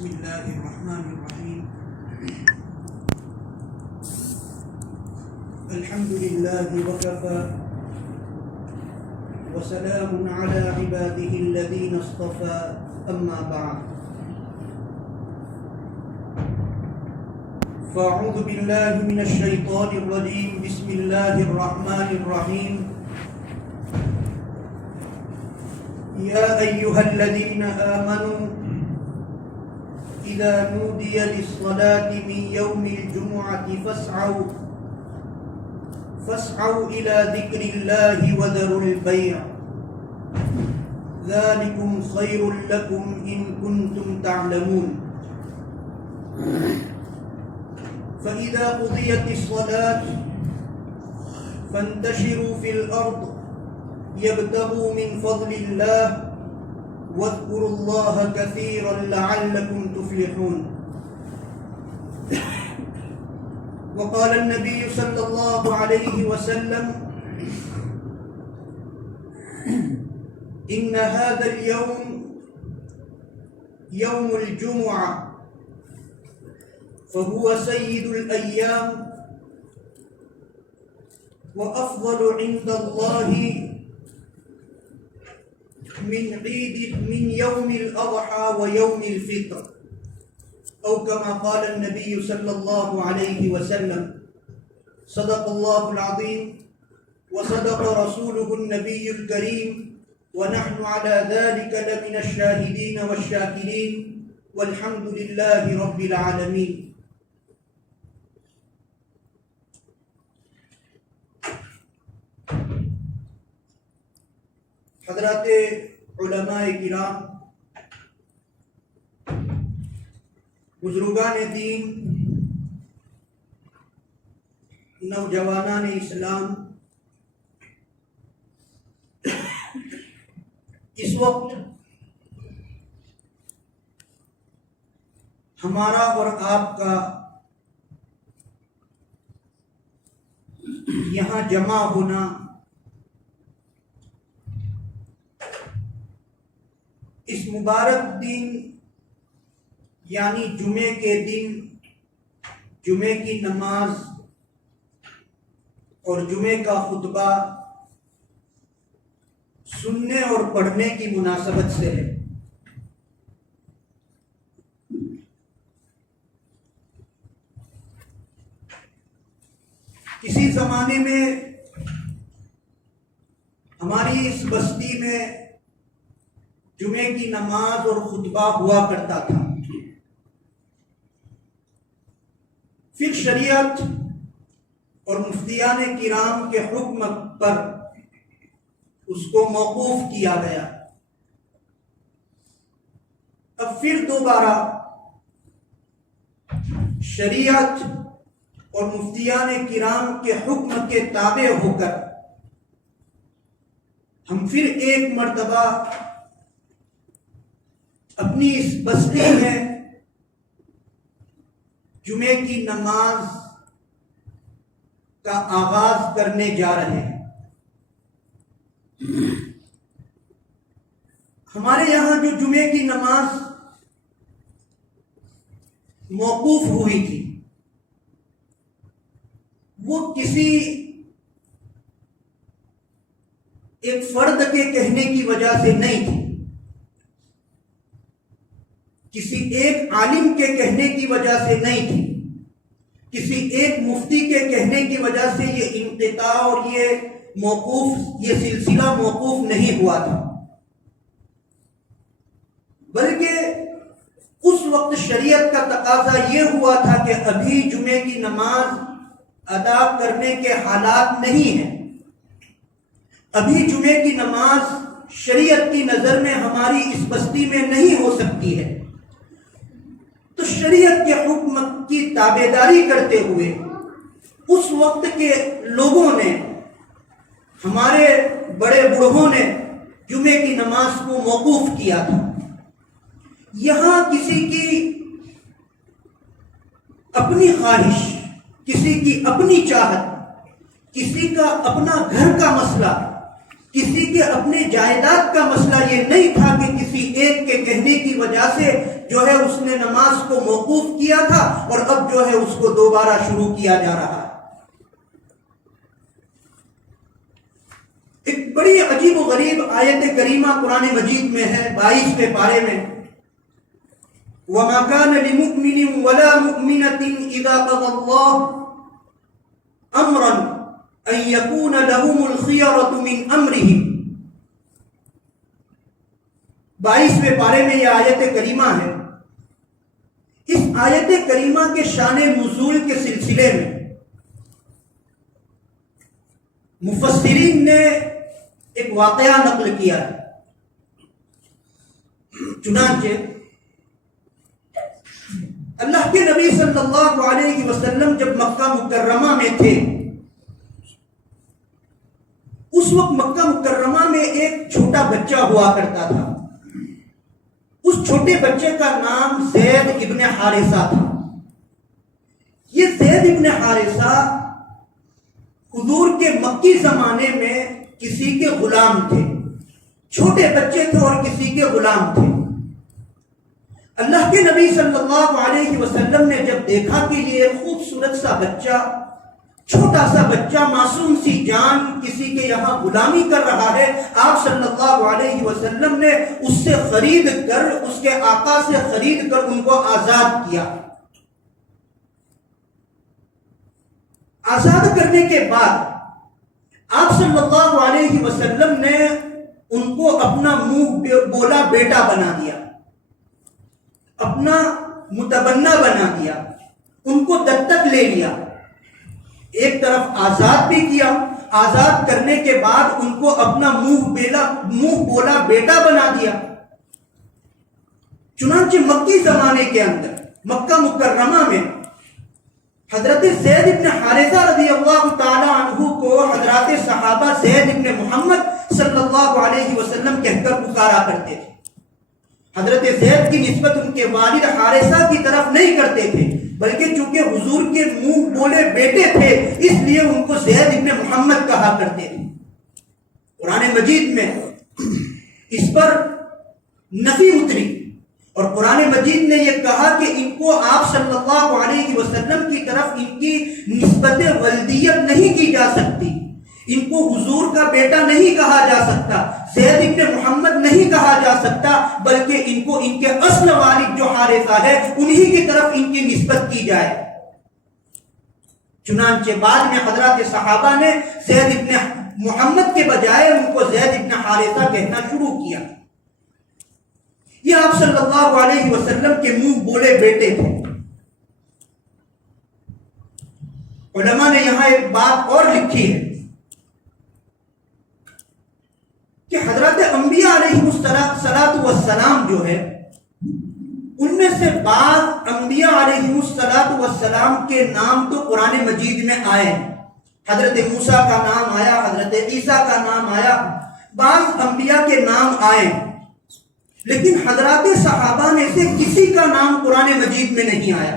بسم الله الرحمن الرحيم. الحمد لله وكفى وسلام على عباده الذين اصطفى. أما بعد، فأعوذ بالله من الشيطان الرجيم. بسم الله الرحمن الرحيم. يا أيها الذين آمنوا إذا نودي للصلاة من يوم الجمعة فاسعوا إلى ذكر الله وذروا البيع ذلكم خير لكم إن كنتم تعلمون. فإذا قضيت الصلاة فانتشروا في الأرض يبتغوا من فضل الله واذكروا الله كثيرا لعلكم تفلحون. وقال النبي صلى الله عليه وسلم: إن هذا اليوم يوم الجمعة فهو سيد الأيام وأفضل عند الله من يوم الأضحى ويوم الفطر، أو كما قال النبي صلى الله عليه وسلم. صدق الله العظيم وصدق رسوله النبي الكريم ونحن على ذلك لمن الشاهدين والشاكرين والحمد لله رب العالمين. حضرات علماء کرام، بزرگان دین، نوجوانان اسلام، اس وقت ہمارا اور آپ کا یہاں جمع ہونا اس مبارک دن یعنی جمعے کے دن جمعے کی نماز اور جمعے کا خطبہ سننے اور پڑھنے کی مناسبت سے ہے. کسی زمانے میں ہماری اس بستی میں جمعے کی نماز اور خطبہ ہوا کرتا تھا. پھر شریعت اور مفتیان کرام کے حکم پر اس کو موقوف کیا گیا. اب پھر دوبارہ شریعت اور مفتیان کرام کے حکم کے تابع ہو کر ہم پھر ایک مرتبہ اپنی اس بستی میں جمعے کی نماز کا آغاز کرنے جا رہے ہیں. ہمارے یہاں جو جمعے کی نماز موقوف ہوئی تھی وہ کسی ایک فرد کے کہنے کی وجہ سے نہیں تھی، کسی ایک عالم کے کہنے کی وجہ سے نہیں تھی، کسی ایک مفتی کے کہنے کی وجہ سے یہ انقطاع اور یہ سلسلہ موقوف نہیں ہوا تھا، بلکہ اس وقت شریعت کا تقاضا یہ ہوا تھا کہ ابھی جمعے کی نماز ادا کرنے کے حالات نہیں ہیں، ابھی جمعے کی نماز شریعت کی نظر میں ہماری اس بستی میں نہیں ہو سکتی ہے. تو شریعت کے حکم کی تابعداری کرتے ہوئے اس وقت کے لوگوں نے، ہمارے بڑے بوڑھوں نے جمعے کی نماز کو موقوف کیا تھا. یہاں کسی کی اپنی خواہش، کسی کی اپنی چاہت، کسی کا اپنا گھر کا مسئلہ کسی کے اپنے جائیداد کا مسئلہ یہ نہیں تھا کہ کسی ایک کے کہنے کی وجہ سے جو ہے اس نے نماز کو موقوف کیا تھا اور اب جو ہے اس کو دوبارہ شروع کیا جا رہا ہے۔ ایک بڑی عجیب و غریب آیت کریمہ قرآن مجید میں ہے 22ویں پارے میں، وَمَا كَانَ لِمُؤْمِنٍ وَلَا مُؤْمِنَةٍ إِذَا قَضَى اللَّهُ أَمْرًا أَن يَكُونَ لَهُمُ الْخِيَرَةُ مِنْ أَمْرِهِمْ۔ 22ویں پارے میں یہ آیت کریمہ ہے۔ اس آیت کریمہ کے شان نزول کے سلسلے میں مفسرین نے ایک واقعہ نقل کیا ہے۔ چنانچہ اللہ کے نبی صلی اللہ علیہ وسلم جب مکہ مکرمہ میں تھے، اس وقت مکہ مکرمہ میں ایک چھوٹا بچہ ہوا کرتا تھا۔ اس چھوٹے بچے کا نام زید ابن حارثہ تھا۔ یہ زید ابن حارثہ حضور کے مکی زمانے میں کسی کے غلام تھے، چھوٹے بچے تھے اور کسی کے غلام تھے۔ اللہ کے نبی صلی اللہ علیہ وسلم نے جب دیکھا کہ یہ ایک خوبصورت سا بچہ، چھوٹا سا بچہ، معصوم سی جان کسی کے یہاں غلامی کر رہا ہے، آپ صلی اللہ علیہ وسلم نے اس سے خرید کر، اس کے آقا سے خرید کر ان کو آزاد کیا۔ آزاد کرنے کے بعد آپ صلی اللہ علیہ وسلم نے ان کو اپنا منہ بولا بیٹا بنا دیا، اپنا متبنہ بنا دیا، ان کو دستک لے لیا۔ ایک طرف آزاد بھی کیا، آزاد کرنے کے بعد ان کو اپنا منہ بولا بیٹا بنا دیا۔ چنانچہ مکی زمانے کے اندر مکہ مکرمہ میں حضرت زید ابن حارثہ رضی اللہ تعالی عنہ کو حضرات صحابہ زید ابن محمد صلی اللہ علیہ وسلم کہہ کر پکارا کرتے تھے۔ حضرت زید کی نسبت ان کے والد حارثہ کی طرف نہیں کرتے تھے، بلکہ چونکہ حضور کے منہ بولے بیٹے تھے اس لیے ان کو زید ابن محمد کہا کرتے تھے۔ قرآن مجید میں اس پر نفی اتری اور قرآن مجید نے یہ کہا کہ ان کو آپ صلی اللہ علیہ وسلم کی طرف ان کی نسبت ولدیت نہیں کی جا سکتی، ان کو حضور کا بیٹا نہیں کہا جا سکتا، زید ابن محمد نہیں کہا جا سکتا، بلکہ ان کو ان کے اصل والد جو حارثہ ہے انہی کی طرف ان کی نسبت کی جائے۔ چنانچہ بعد میں حضرات صحابہ نے زید ابن محمد کے بجائے ان کو زید ابن حارثہ کہنا شروع کیا۔ یہ آپ صلی اللہ علیہ وسلم کے منہ بولے بیٹے تھے۔ علماء نے یہاں ایک بات اور لکھی ہے کہ حضرت انبیاء علیہ السلام جو ہے ان میں سے بعض انبیاء علیہ السلام کے نام تو قرآن مجید میں آئے ہیں۔ حضرت موسیٰ کا نام آیا، حضرت عیسیٰ کا نام آیا، بعض انبیاء کے نام آئے، لیکن حضرات صحابہ میں سے کسی کا نام قرآن مجید میں نہیں آیا۔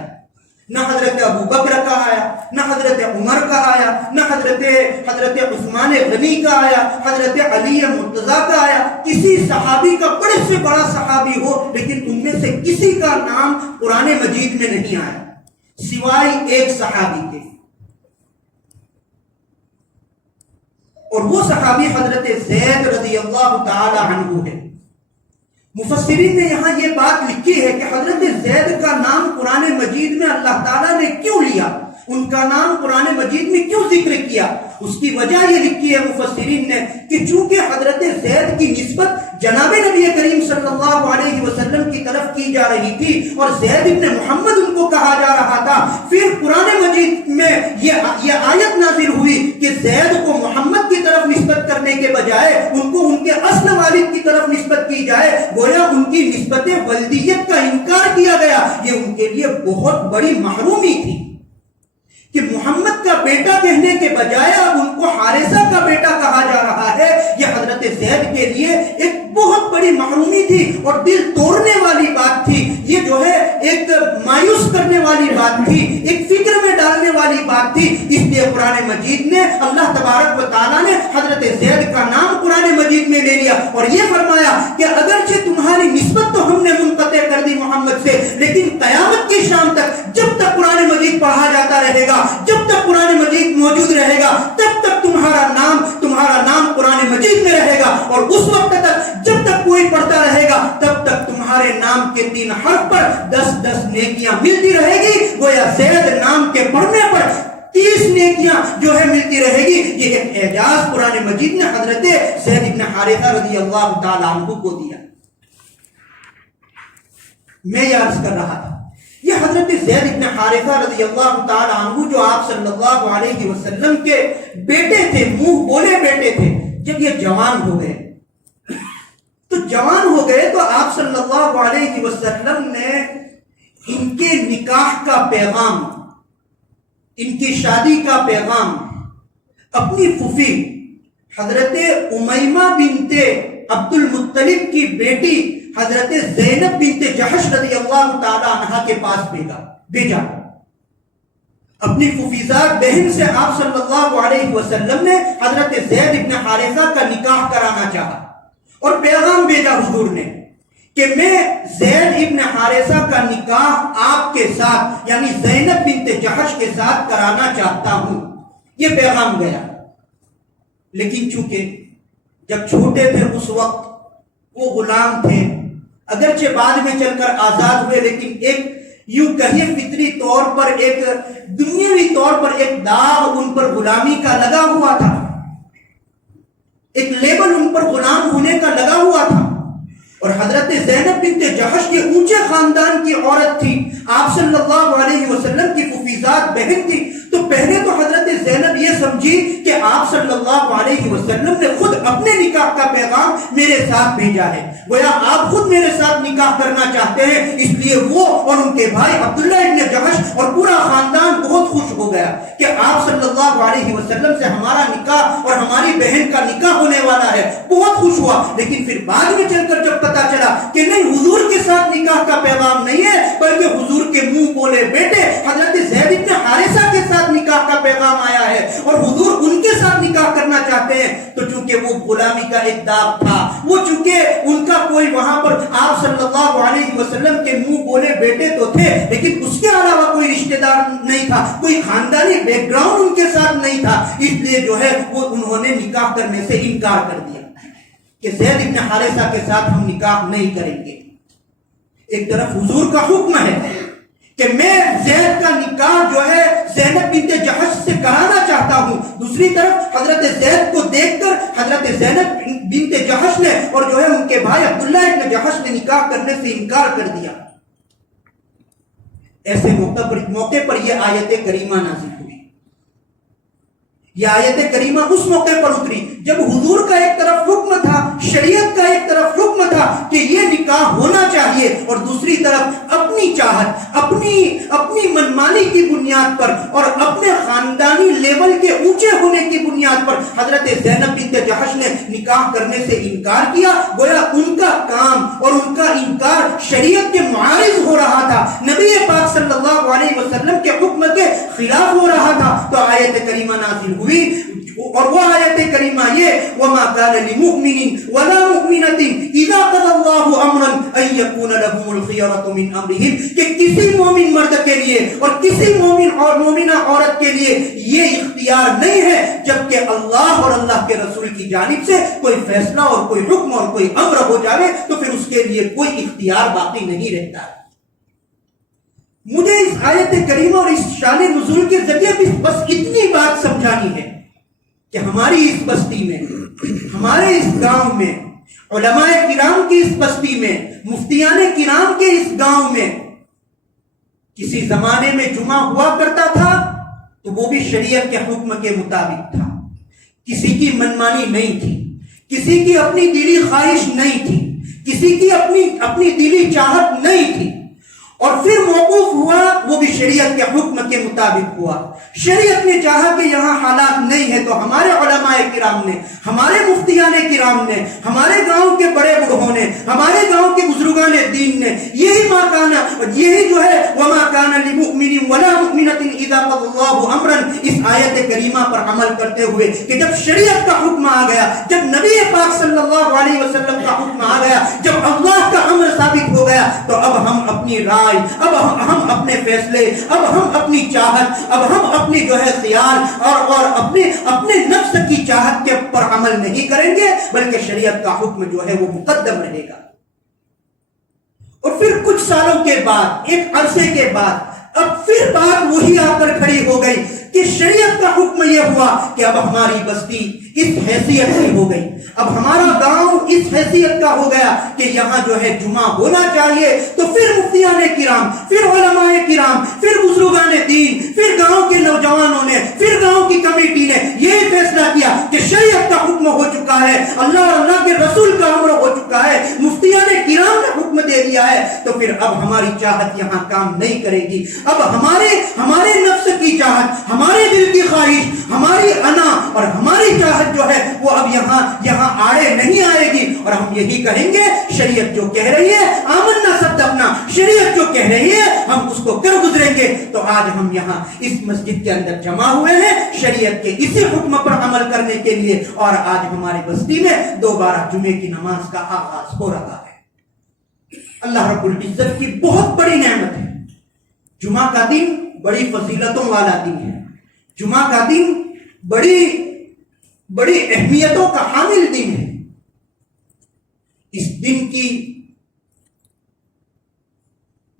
نہ حضرت ابو بکر کا آیا، نہ حضرت عمر کا آیا، نہ حضرت عثمان غنی کا آیا، حضرت علی مرتضیٰ کا آیا، کسی صحابی کا، بڑے سے بڑا صحابی ہو، لیکن ان میں سے کسی کا نام قرآن مجید میں نہیں آیا سوائے ایک صحابی کے، اور وہ صحابی حضرت زید رضی اللہ تعالی عنہ ہے۔ مفسرین نے یہاں یہ بات لکھی ہے کہ حضرت زید کا نام قرآن مجید میں اللہ تعالیٰ نے کیوں لیا، ان کا نام قرآن مجید میں کیوں ذکر کیا؟ اس کی وجہ یہ لکھی ہے مفسرین نے کہ چونکہ حضرت زید کی نسبت جناب نبی کریم صلی اللہ علیہ وسلم کی طرف کی جا رہی تھی اور زید ابن محمد ان کو کہا جا رہا تھا، پھر قرآن مجید میں یہ آیت نازل ہوئی کہ زید کو محمد کی طرف نسبت کرنے کے بجائے ان کو ان کے اصل والد کی طرف نسبت کی جائے، گویا ان کی نسبت ولدیت کا انکار کیا گیا۔ یہ ان کے لیے بہت بڑی محرومی تھی کہ محمد کا بیٹا کہنے کے بجائے اب ان کو حارثہ کا بیٹا کہا جا رہا ہے۔ یہ حضرت زید کے لیے ایک بہت بڑی محرومی تھی اور دل توڑنے والی بات تھی، یہ جو ہے ایک مایوس کرنے والی بات تھی، ایک فکر میں ڈالنے والی بات تھی، اس لیے قرآن مجید نے اللہ تبارک و تعالیٰ نے حضرت زید کا نام قرآن مجید میں لے لیا اور یہ فرمایا کہ اگرچہ تمہاری نسبت تو ہم نے منقطع کر دی محمد سے، لیکن قیامت کی شام تک جب تک قرآن مجید پڑھا جاتا رہے گا، جب تک قرآن مجید موجود رہے گا، تب تک تمہارا نام قرآن مجید میں رہے گا، اور اس وقت تک جب تک کوئی پڑھتا رہے گا تب تک تمہارے نام کے 3 حرف پر 10 نیکیاں ملتی رہے گی، گویا زید نام کے پڑھنے پر 30 نیکیاں جو ہے ملتی رہے گی۔ یہ ایک اعجاز قرآن مجید نے حضرت زید بن حارثہ رضی اللہ تعالی عنہ کو دیا۔ میں یہ عرض کر رہا تھا، یہ حضرت زید بن حارثہ رضی اللہ تعالی عنہ جو آپ صلی اللہ علیہ وسلم کے بیٹے تھے، منہ بولے بیٹے تھے، جب یہ جوان ہو گئے تو آپ صلی اللہ علیہ وسلم نے ان کے نکاح کا پیغام، ان کی شادی کا پیغام اپنی پھوپھی حضرت امیمہ بنت عبد المطلب کی بیٹی حضرت زینب بنت جحش رضی اللہ تعالی عنہا کے پاس بھیجا۔ اپنی پھوپھیزاد بہن سے آپ صلی اللہ علیہ وسلم نے حضرت زید بن حارثہ کا نکاح کرانا چاہا اور پیغام بھیجا حضور نے کہ میں زید ابن حارثہ کا نکاح آپ کے ساتھ یعنی زینب بنت جحش کے ساتھ کرانا چاہتا ہوں۔ یہ پیغام گیا، لیکن چونکہ جب چھوٹے تھے اس وقت وہ غلام تھے، اگرچہ بعد میں چل کر آزاد ہوئے، لیکن ایک یوں کہیے فطری طور پر، ایک دنیاوی طور پر ایک داغ ان پر غلامی کا لگا ہوا تھا، ایک لیبل ان پر غلام ہونے کا لگا ہوا تھا۔ اور حضرت زینب بنت جحش کے اونچے خاندان کی عورت تھی، آپ صلی اللہ علیہ وسلم کی پھوپھیزاد بہن تھی، تو پہلے تو حضرت زینب یہ سمجھی کہ آپ صلی اللہ علیہ وسلم نے خود اپنے نکاح کا پیغام میرے ساتھ بھیجا ہے، گویا آپ خود میرے ساتھ نکاح کرنا چاہتے ہیں، اس لیے وہ اور ان کے بھائی عبداللہ ابن جحش اور پورا خاندان بہت خوش ہو گیا کہ آپ صلی اللہ علیہ وسلم سے ہمارا نکاح اور ہماری بہن کا نکاح ہونے والا ہے، بہت خوش ہوا۔ لیکن پھر بعد میں چل کر جب پتا چلا کہ نہیں، حضور کے ساتھ نکاح کا پیغام نہیں ہے، بلکہ حضور کے منہ بولے بیٹے حضرت زید بن حارثہ کے ساتھ نکاح کا پیغام آیا ہے اور حضور ان کے ساتھ نکاح کرنا چاہتے ہیں، تو چونکہ وہ غلامی کا ایک داغ تھا، وہ چونکہ ان کا کوئی وہاں پر آپ صلی اللہ علیہ وسلم کے منہ بولے بیٹے تو تھے، لیکن اس کے علاوہ کوئی رشتہ دار نہیں تھا، کوئی خاندانی بیک گراؤنڈ ان کے ساتھ نہیں تھا، اس لیے جو ہے وہ انہوں نے نکاح کرنے سے انکار کر دیا کہ زید بن حارثہ کے ساتھ ہم نکاح نہیں کریں گے۔ ایک طرف حضور کا حکم ہے کہ میں زید کا نکاح جو ہے زینب بنت جحش سے کرانا چاہتا ہوں، دوسری طرف حضرت زید کو دیکھ کر حضرت زینب بنت جحش نے اور جو ہے ان کے بھائی عبداللہ ابن جحش نے نکاح کرنے سے انکار کر دیا۔ ایسے موقع پر یہ آیت کریمہ نازل ہوئی۔ یہ آیت کریمہ اس موقع پر اتری جب حضور کا ایک طرف حکم تھا، شریعت کا ایک طرف حکم تھا کہ یہ نکاح ہونا چاہیے، اور دوسری طرف اپنی چاہت، اپنی منمانی کی بنیاد پر اور اپنے خاندانی لیول کے اونچے ہونے کی بنیاد پر حضرت زینب بنت جحش نے نکاح کرنے سے انکار کیا، گویا ان کا کام اور ان کا انکار شریعت کے معارض ہو رہا تھا، نبی پاک صلی اللہ علیہ وسلم کے حکم کے خلاف ہو رہا تھا۔ تو آیت کریمہ نازل ہوئی، اور وہ آیت کریمہ یہ وَمَا كَانَ لِمُؤْمِنٍ وَلَا مُؤْمِنَةٍ إِذَا قَضَى اللَّهُ أَمْرًا أَن يَكُونَ لَهُمُ الْخِيَرَةُ مِنْ أَمْرِهِمْ کہ کسی مومن مرد کے لیے اور کسی مومن اور مومنہ عورت کے لیے یہ اختیار نہیں ہے جبکہ اللہ اور اللہ کے رسول کی جانب سے کوئی فیصلہ اور کوئی حکم اور کوئی امر ہو جائے تو پھر اس کے لیے کوئی اختیار باقی نہیں رہتا۔ مجھے اس آیت کریمہ اور اس شان نزول کے ذریعے بس اتنی بات سمجھانی ہے کہ ہماری اس بستی میں، ہمارے اس گاؤں میں، علماء کرام کی اس بستی میں، مفتیان کرام کے اس گاؤں میں کسی زمانے میں جمعہ ہوا کرتا تھا تو وہ بھی شریعت کے حکم کے مطابق تھا، کسی کی منمانی نہیں تھی، کسی کی اپنی دلی خواہش نہیں تھی، کسی کی اپنی دلی چاہت نہیں تھی، اور پھر موقوف ہوا وہ بھی شریعت کے حکم کے مطابق ہوا. شریعت نے چاہا کہ یہاں حالات نہیں ہے تو ہمارے علماء کرام نے, ہمارے مفتیان کرام نے, ہمارے گاؤں کے بڑے بڑھوں نے, ہمارے گاؤں کے بزرگان دین نے یہی یہی جو ہے وما کان لمؤمن ولا مؤمنۃ اذا قضى الله امرا, اس آیت کریمہ پر عمل کرتے ہوئے کہ جب شریعت کا حکم آ گیا, جب نبی پاک صلی اللہ علیہ وسلم کا حکم آ گیا, جب اللہ کا امر ثابت ہو گیا, تو اب ہم اپنی رائے, اب ہم اپنے فیصلے, اب ہم اپنی چاہت, اب ہم اپنی جو ہے خیال اور اپنے نفس کی چاہت کے پر عمل نہیں کریں گے, بلکہ شریعت کا حکم جو ہے وہ مقدم رہے گا. اور پھر کچھ سالوں کے بعد, ایک عرصے کے بعد, اب پھر بات وہی آ کر کھڑی ہو گئی کہ شریعت کا حکم یہ ہوا کہ اب ہماری بستی اس حیثیت کی ہو گئی, اب ہمارا گاؤں اس حیثیت کا ہو گیا کہ یہاں جو ہے جمعہ ہونا چاہیے. تو پھر مفتیان کرام, پھر علماء کرام, پھر بزرگان دین, پھر گاؤں کے نوجوانوں نے, پھر گاؤں کی کمیٹی نے یہ فیصلہ کیا کہ شریعت کا حکم ہو چکا ہے, اللہ اور اللہ کے رسول کا امر ہو چکا ہے, مفتیان کرام نے حکم دے دیا ہے, تو پھر اب ہماری چاہت یہاں کام نہیں کرے گی. اب ہمارے نفس کی چاہت, ہمارے دل کی خواہش, ہماری انا اور ہماری چاہت جو ہے وہ اب یہاں آڑے نہیں آئے گی, اور ہم یہی کہیں گے شریعت جو کہہ رہی ہے آمنا صدقنا, شریعت جو کہہ رہی ہے ہم اس کو کر گزریں گے. تو آج ہم یہاں اس مسجد کے اندر جمع ہوئے ہیں شریعت کے اسی حکم پر عمل کرنے کے لیے, اور آج ہماری بستی میں دوبارہ جمعے کی نماز کا آغاز ہو رہا ہے. اللہ رب العزت کی بہت بڑی نعمت ہے. جمعہ کا دن بڑی فضیلتوں والا دن ہے. جمعہ کا دن بڑی اہمیتوں کا حامل دن ہے. اس دن کی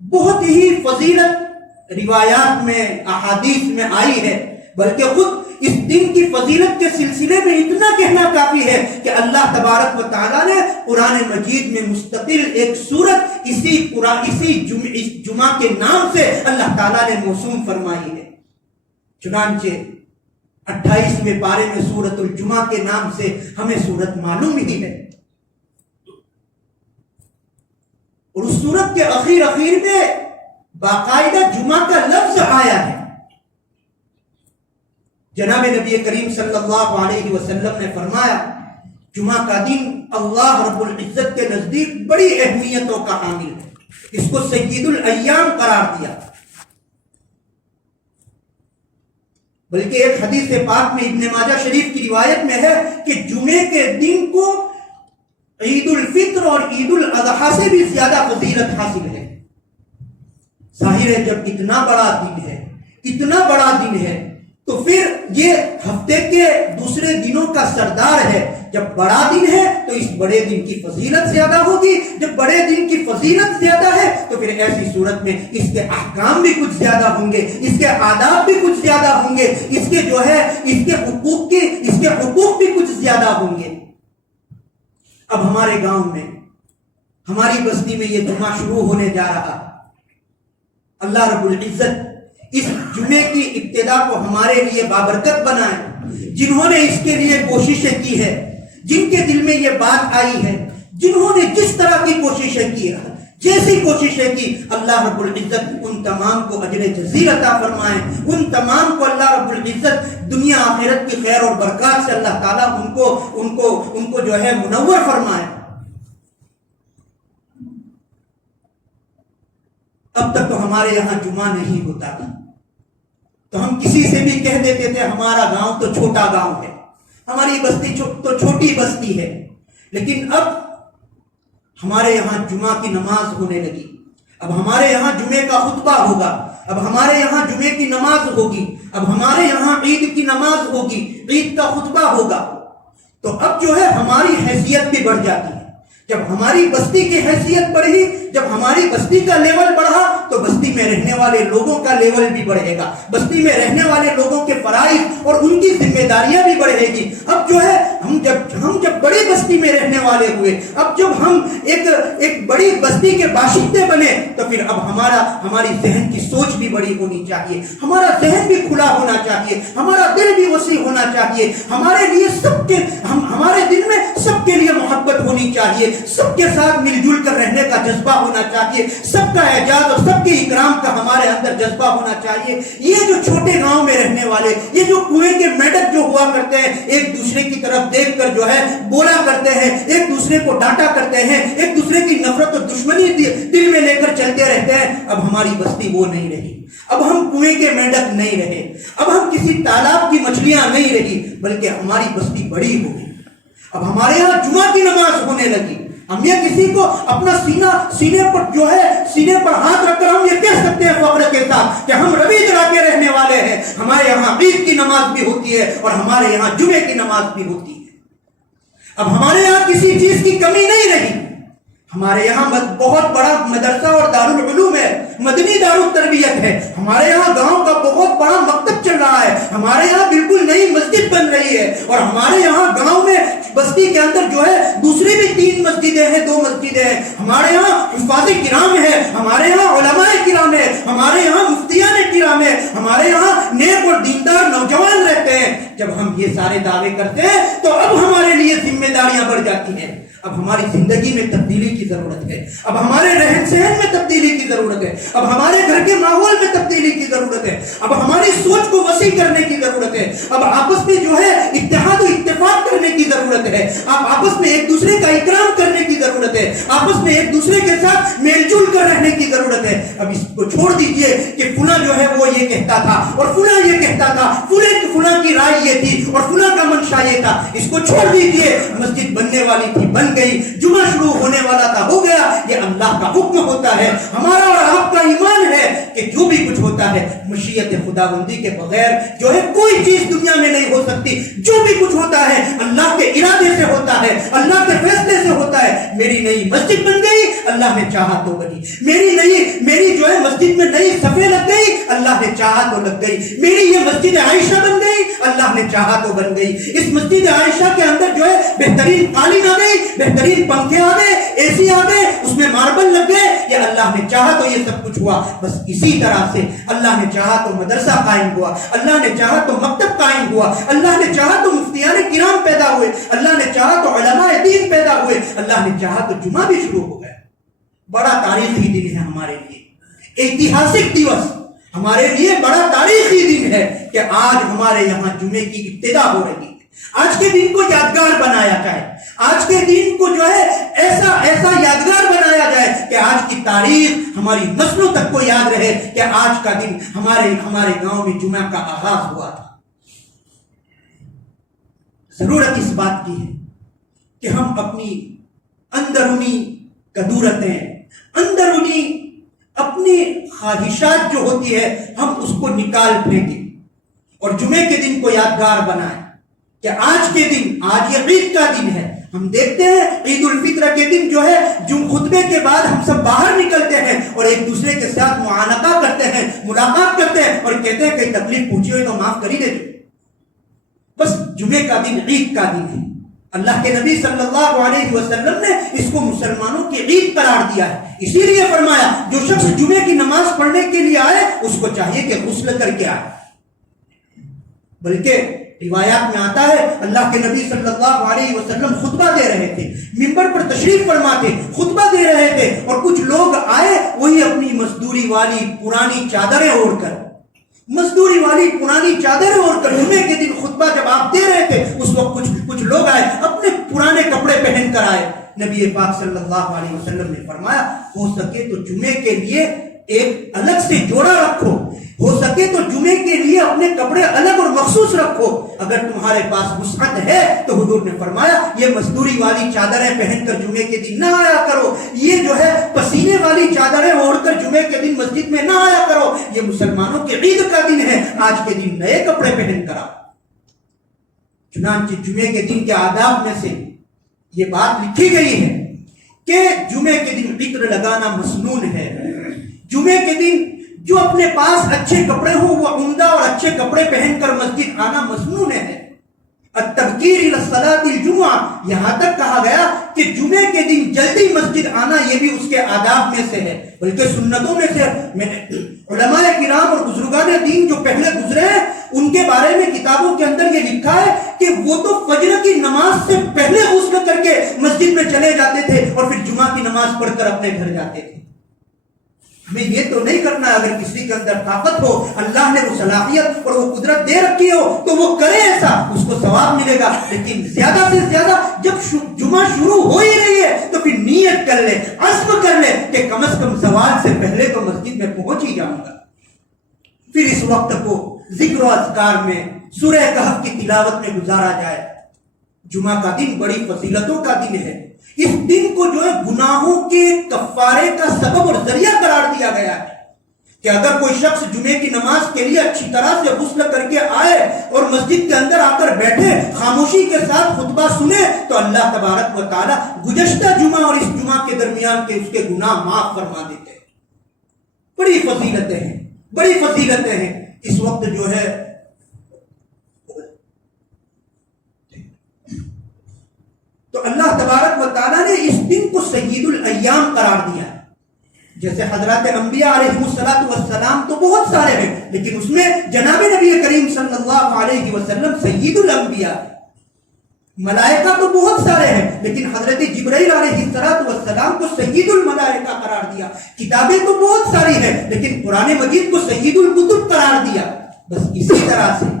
بہت ہی فضیلت روایات میں, احادیث میں آئی ہے, بلکہ خود اس دن کی فضیلت کے سلسلے میں اتنا کہنا کافی ہے کہ اللہ تبارک و تعالیٰ نے قرآن مجید میں مستقل ایک سورت اسی جمعہ کے نام سے اللہ تعالیٰ نے موسوم فرمائی ہے. چنانچہ 28ویں پارے میں سورت الجمعہ کے نام سے ہمیں سورت معلوم ہی ہے, اور اس سورت کے اخیر میں باقاعدہ جمعہ کا لفظ آیا ہے. جناب نبی کریم صلی اللہ علیہ وسلم نے فرمایا جمعہ کا دن اللہ رب العزت کے نزدیک بڑی اہمیتوں کا حامل ہے. اس کو سید الایام قرار دیا. بلکہ ایک حدیث پاک میں ابن ماجہ شریف کی روایت میں ہے کہ جمعے کے دن کو عید الفطر اور عید الاضحیٰ سے بھی زیادہ فضیلت حاصل ہے. ظاہر ہے جب اتنا بڑا دن ہے تو پھر یہ ہفتے کے دوسرے دنوں کا سردار ہے. جب بڑا دن ہے تو اس بڑے دن کی فضیلت زیادہ ہوگی. جب بڑے دن کی فضیلت زیادہ ہے تو پھر ایسی صورت میں اس کے احکام بھی کچھ زیادہ ہوں گے, اس کے آداب بھی کچھ زیادہ ہوں گے, اس کے حقوق بھی کچھ زیادہ ہوں گے. اب ہمارے گاؤں میں, ہماری بستی میں یہ جمعہ شروع ہونے جا رہا. اللہ رب العزت اس جمعے کی ابتدا کو ہمارے لیے بابرکت بنائے. جنہوں نے اس کے لیے کوششیں کی ہے, جن کے دل میں یہ بات آئی ہے, جنہوں نے جس طرح کی کوششیں کی, جیسی کوششیں کی, اللہ رب العزت ان تمام کو اجر جزیل عطا فرمائے. ان تمام کو اللہ رب العزت دنیا آخرت کی خیر اور برکات سے اللہ تعالیٰ ان کو جو ہے منور فرمائے. اب تک تو ہمارے یہاں جمعہ نہیں ہوتا تھا تو ہم کسی سے بھی کہہ دیتے تھے ہمارا گاؤں تو چھوٹا گاؤں ہے, ہماری بستی تو چھوٹی بستی ہے. لیکن اب ہمارے یہاں جمعہ کی نماز ہونے لگی. اب ہمارے یہاں جمعے کا خطبہ ہوگا, اب ہمارے یہاں جمعے کی نماز ہوگی, اب ہمارے یہاں عید کی نماز ہوگی, عید کا خطبہ ہوگا. تو اب جو ہے ہماری حیثیت بھی بڑھ جاتی ہے. جب ہماری بستی کی حیثیت بڑھی, جب ہماری بستی کا لیول بڑھا تو بستی میں رہنے والے لوگوں کا لیول بھی بڑھے گا, بستی میں رہنے والے لوگوں کے فرائض اور ان کی ذمہ داریاں بھی بڑھے گی. اب جو ہے ہم جب بڑی بستی میں رہنے والے ہوئے, اب جب ہم ایک بڑی بستی کے باشندے بنے تو پھر اب ہماری ذہن کی سوچ بھی بڑی ہونی چاہیے, ہمارا ذہن بھی کھلا ہونا چاہیے, ہمارا دل بھی وسیع ہونا چاہیے. ہمارے لیے ہمارے دل میں سب کے لیے محبت ہونی چاہیے, سب کے ساتھ مل جل کر رہنے کا جذبہ ہونا چاہیے, سب کا اعزاز اور سب کے اکرام کا ہمارے اندر جذبہ ہونا چاہیے. یہ جو چھوٹے گاؤں میں رہنے والے, یہ جو کنویں کے میڈک جو ہوا کرتے ہیں, ایک دوسرے کی طرف دیکھ کر جو ہے بولا کرتے ہیں, ایک دوسرے کو ڈانٹا کرتے ہیں, ایک دوسرے کی نفرت اور دشمنی دل میں لے کر چلتے رہتے ہیں. اب ہماری بستی وہ نہیں رہی, اب ہم کنویں کے میڈک نہیں رہے, اب ہم کسی تالاب کی مچھلیاں نہیں رہی, بلکہ ہماری بستی بڑی ہو گئی. اب ہمارے یہاں جمعہ کی نماز ہونے لگی. ہم یہ کسی کو اپنا سینے پر جو ہے سینے پر ہاتھ رکھ کر ہم یہ کہہ سکتے ہیں فخر کے ساتھ کہ ہم ربیع درہ کے رہنے والے ہیں. ہمارے یہاں عید کی نماز بھی ہوتی ہے اور ہمارے یہاں جمعے کی نماز بھی ہوتی ہے. اب ہمارے یہاں کسی چیز کی کمی نہیں رہی. ہمارے یہاں بہت بڑا مدرسہ اور دارالعلوم ہے, مدنی دارالتربیت ہے. ہمارے یہاں گاؤں کا بہت بڑا مکتب چل رہا ہے. ہمارے یہاں بالکل نئی مسجد بن رہی ہے. اور ہمارے یہاں گاؤں میں بستی کے اندر جو ہے دوسری بھی 3 مسجدیں ہیں, 2 مسجدیں ہیں. ہمارے یہاں حفاظ کرام ہے, ہمارے یہاں علماء کرام ہے, ہمارے یہاں مفتیان کرام ہے, ہمارے یہاں نیک اور دیندار نوجوان رہتے ہیں. جب ہم یہ سارے دعوے کرتے ہیں تو اب ہمارے لیے ذمہ داریاں بڑھ جاتی ہیں. اب ہماری زندگی میں تبدیلی کی ضرورت ہے. اب ہمارے رہن سہن میں تبدیلی کی ضرورت ہے. اب ہمارے گھر کے ماحول میں تبدیلی کی ضرورت ہے. اب ہماری سوچ کو وسیع کرنے کی ضرورت ہے. اب آپس میں جو ہے اتحاد و اتفاق کرنے کی ضرورت ہے. اب آپس میں ایک دوسرے کا اکرام کرنے کی ضرورت ہے. آپس میں ایک دوسرے کے ساتھ میل جل کر رہنے کی ضرورت ہے. اب اس کو چھوڑ دیجئے کہ فلاں جو ہے وہ یہ کہتا تھا اور فلاں یہ کہتا تھا, فلاں کی رائے یہ تھی اور فلاں کا منشا یہ تھا. اس کو چھوڑ دیجئے. مسجد بننے والی تھی, بن گئی. جمعہ شروع ہونے والا تھا, ہو گیا. یہ اللہ کا حکم ہوتا ہے. ہمارا اور آپ کا ایمان ہے کہ جو بھی کچھ ہوتا ہے مشیت خداوندی کے بغیر جو ہے کوئی چیز دنیا میں نہیں ہو سکتی. جو بھی کچھ ہوتا ہے اللہ کے ارادے سے ہوتا ہے, اللہ کے فیصلے سے ہوتا ہے. میری نئی مسجد بن گئی, اللہ نے چاہا تو بنی. میری جو ہے مسجد میں نئی صفیں لگ گئی, اللہ نے چاہا تو لگ گئی. میری یہ مسجد عائشہ بن گئی, اللہ نے چاہا تو بن گئی. اس مسجد عائشہ کے اندر جو ہے بہترین قالین آ گئی, بہترین پنکھے آ گئے, اے سی آ گئے, اس میں ماربل لگ گئے. یہ اللہ نے چاہا تو یہ سب کچھ ہوا. بس اسی طرح سے اللہ نے چاہا تو مدرسہ قائم ہوا, اللہ نے چاہا تو مکتب قائم ہوا, اللہ نے چاہا تو مفتیان کرام پیدا ہوئے, اللہ نے چاہا تو علماء دین پیدا ہوئے, اللہ نے چاہا تو جمعہ بھی شروع ہو گیا. بڑا تاریخی دن ہے ہمارے لیے, ایتہاسک دیوس ہمارے لیے بڑا تاریخی دن ہے کہ آج ہمارے یہاں جمعے کی ابتدا ہو رہی ہے. آج کے دن کو یادگار بنایا جائے, آج کے دن کو جو ہے ایسا یادگار بنایا جائے کہ آج کی تاریخ ہماری نسلوں تک کو یاد رہے کہ آج کا دن ہمارے گاؤں میں جمعہ کا آغاز ہوا تھا. ضرورت اس بات کی ہے کہ ہم اپنی اندرونی قدورتیں, اندرونی اپنی خواہشات جو ہوتی ہے ہم اس کو نکال پھینکیں اور جمعے کے دن کو یادگار بنائیں کہ آج کے دن, آج یہ عید کا دن ہے. ہم دیکھتے ہیں عید الفطر کے دن جو ہے خطبے کے بعد ہم سب باہر نکلتے ہیں اور ایک دوسرے کے ساتھ معانقہ کرتے ہیں, ملاقات کرتے ہیں اور کہتے ہیں کہ تکلیف پوچھی ہوئی تو معاف کر ہی دے. بس جمعے کا دن عید کا دن ہے. اللہ کے نبی صلی اللہ علیہ وسلم نے اس کو مسلمانوں کی عید قرار دیا ہے. اسی لیے فرمایا جو شخص جمعے کی نماز پڑھنے کے لیے آئے اس کو چاہیے کہ غسل کر کے آئے. بلکہ روایات میں آتا ہے اللہ کے نبی صلی اللہ علیہ وسلم خطبہ دے رہے تھے, منبر پر تشریف فرما تھے, خطبہ دے رہے تھے اور کچھ لوگ آئے, وہی اپنی مزدوری والی پرانی چادریں اوڑھ کر, مزدوری والی پرانی چادریں اوڑھ کر جمعے کے دن خطبہ جب آپ دے رہے تھے اس وقت کچھ لوگ آئے, اپنے پرانے کپڑے پہن کر آئے. نبی پاک صلی اللہ علیہ وسلم نے فرمایا ہو سکے تو جمعے کے لیے ایک الگ سے جوڑا رکھو, ہو سکے تو جمعے کے لیے اپنے کپڑے الگ اور مخصوص رکھو. اگر تمہارے پاس وسعت ہے تو حضور نے فرمایا یہ مزدوری والی چادریں پہن کر جمعے کے دن نہ آیا کرو, یہ جو ہے پسینے والی چادریں اوڑھ کر جمعے کے دن مسجد میں نہ آیا کرو. یہ مسلمانوں کے عید کا دن ہے, آج کے دن نئے کپڑے پہن کر آؤ. چنانچہ جمعے کے دن کے آداب میں سے یہ بات لکھی گئی ہے کہ جمعے کے دن عطر لگانا مسنون ہے. جمعے کے دن جو اپنے پاس اچھے کپڑے ہوں وہ عمدہ اور اچھے کپڑے پہن کر مسجد آنا مسنون ہے. التبکیر الی الصلاۃ الجمعہ, یہاں تک کہا گیا کہ جمعے کے دن جلدی مسجد آنا یہ بھی اس کے آداب میں سے ہے, بلکہ سنتوں میں سے. علماء کرام اور بزرگان دین جو پہلے گزرے ہیں ان کے بارے میں کتابوں کے اندر یہ لکھا ہے کہ وہ تو فجر کی نماز سے پہلے غسل کر کے مسجد میں چلے جاتے تھے اور پھر جمعہ کی نماز پڑھ کر اپنے گھر جاتے تھے. میں یہ تو نہیں کرنا. اگر کسی کے اندر طاقت ہو, اللہ نے وہ صلاحیت اور وہ قدرت دے رکھی ہو تو وہ کرے ایسا, اس کو ثواب ملے گا. لیکن زیادہ سے زیادہ جب جمعہ شروع ہو ہی رہی ہے تو پھر نیت کر لے, عزم کر لے کہ کم از کم زوال سے پہلے تو مسجد میں پہنچ ہی جاؤں گا. پھر اس وقت کو ذکر و اذکار میں, سورہ کہف کی تلاوت میں گزارا جائے. جمعہ کا دن بڑی فضیلتوں کا دن ہے. اس دن کو جو ہے گناہوں کے کفارے کا سبب اور ذریعہ قرار دیا گیا ہے کہ اگر کوئی شخص جمعے کی نماز کے لیے اچھی طرح سے غسل کر کے آئے اور مسجد کے اندر آ کر بیٹھے, خاموشی کے ساتھ خطبہ سنے, تو اللہ تبارک و تعالی گزشتہ جمعہ اور اس جمعہ کے درمیان کے اس کے گناہ معاف فرما دیتے ہیں. بڑی فضیلتیں ہیں, بڑی فضیلتیں ہیں. اس وقت جو ہے تو اللہ تبارک و تعالیٰ نے اس دن کو سید الایام قرار دیا ہے. جیسے حضرات انبیاء علیہ السلام تو بہت سارے ہیں, لیکن اس میں جناب نبی کریم صلی اللہ علیہ وسلم سید الانبیاء. ملائکہ تو بہت سارے ہیں, لیکن حضرت جبرائیل علیہ السلام کو سید الملائکہ قرار دیا. کتابیں تو بہت ساری ہیں, لیکن قرآن مجید کو سید الکتب قرار دیا. بس اسی طرح سے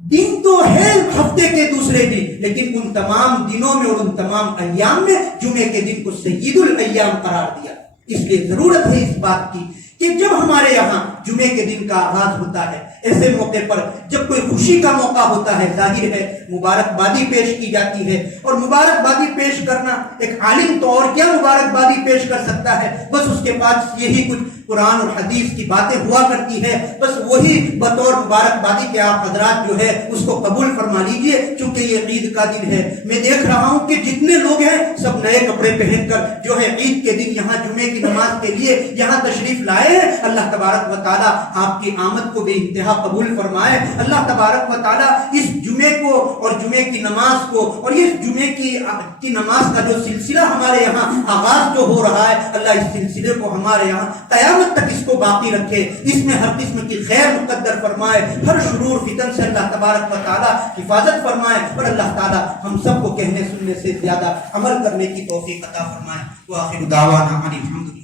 دن تو ہے ہفتے کے دوسرے دن, لیکن ان تمام دنوں میں اور ان تمام ایام میں جمعے کے دن کو سید الایام قرار دیا. اس لیے ضرورت ہے اس بات کی کہ جب ہمارے یہاں جمعے کے دن کا آغاز ہوتا ہے, ایسے موقع پر جب کوئی خوشی کا موقع ہوتا ہے, ظاہر ہے مبارکبادی پیش کی جاتی ہے. اور مبارکبادی پیش کرنا, ایک عالم تو اور کیا مبارکبادی پیش کر سکتا ہے, بس اس کے پاس یہی کچھ قرآن اور حدیث کی باتیں ہوا کرتی ہے, بس وہی بطور مبارکبادی کے آپ حضرات جو ہے اس کو قبول فرما لیجئے, چونکہ یہ عید کا دن ہے. میں دیکھ رہا ہوں کہ جتنے لوگ ہیں سب نئے کپڑے پہن کر جو ہے عید کے دن یہاں جمعے کی نماز کے لیے یہاں تشریف لائے ہیں. اللہ تبارک و تعالیٰ آپ کی آمد کو بے انتہا قبول فرمائے. اللہ تبارک و تعالیٰ اس جمعے کو اور جمعے کی نماز کو اور یہ جمعے کی نماز کا جو سلسلہ ہمارے یہاں آغاز جو ہو رہا ہے, اللہ اس سلسلے کو ہمارے یہاں قیامت تک اس کو باقی رکھے. اس میں ہر قسم کی خیر مقدر فرمائے, ہر شرور فتن سے اللہ تبارک و تعالیٰ حفاظت فرمائے, اور اللہ تعالیٰ ہم سب کو کہنے سننے سے زیادہ عمل کرنے کی توفیق عطا فرمائے. وآخر دعوانا ان الحمد للہ.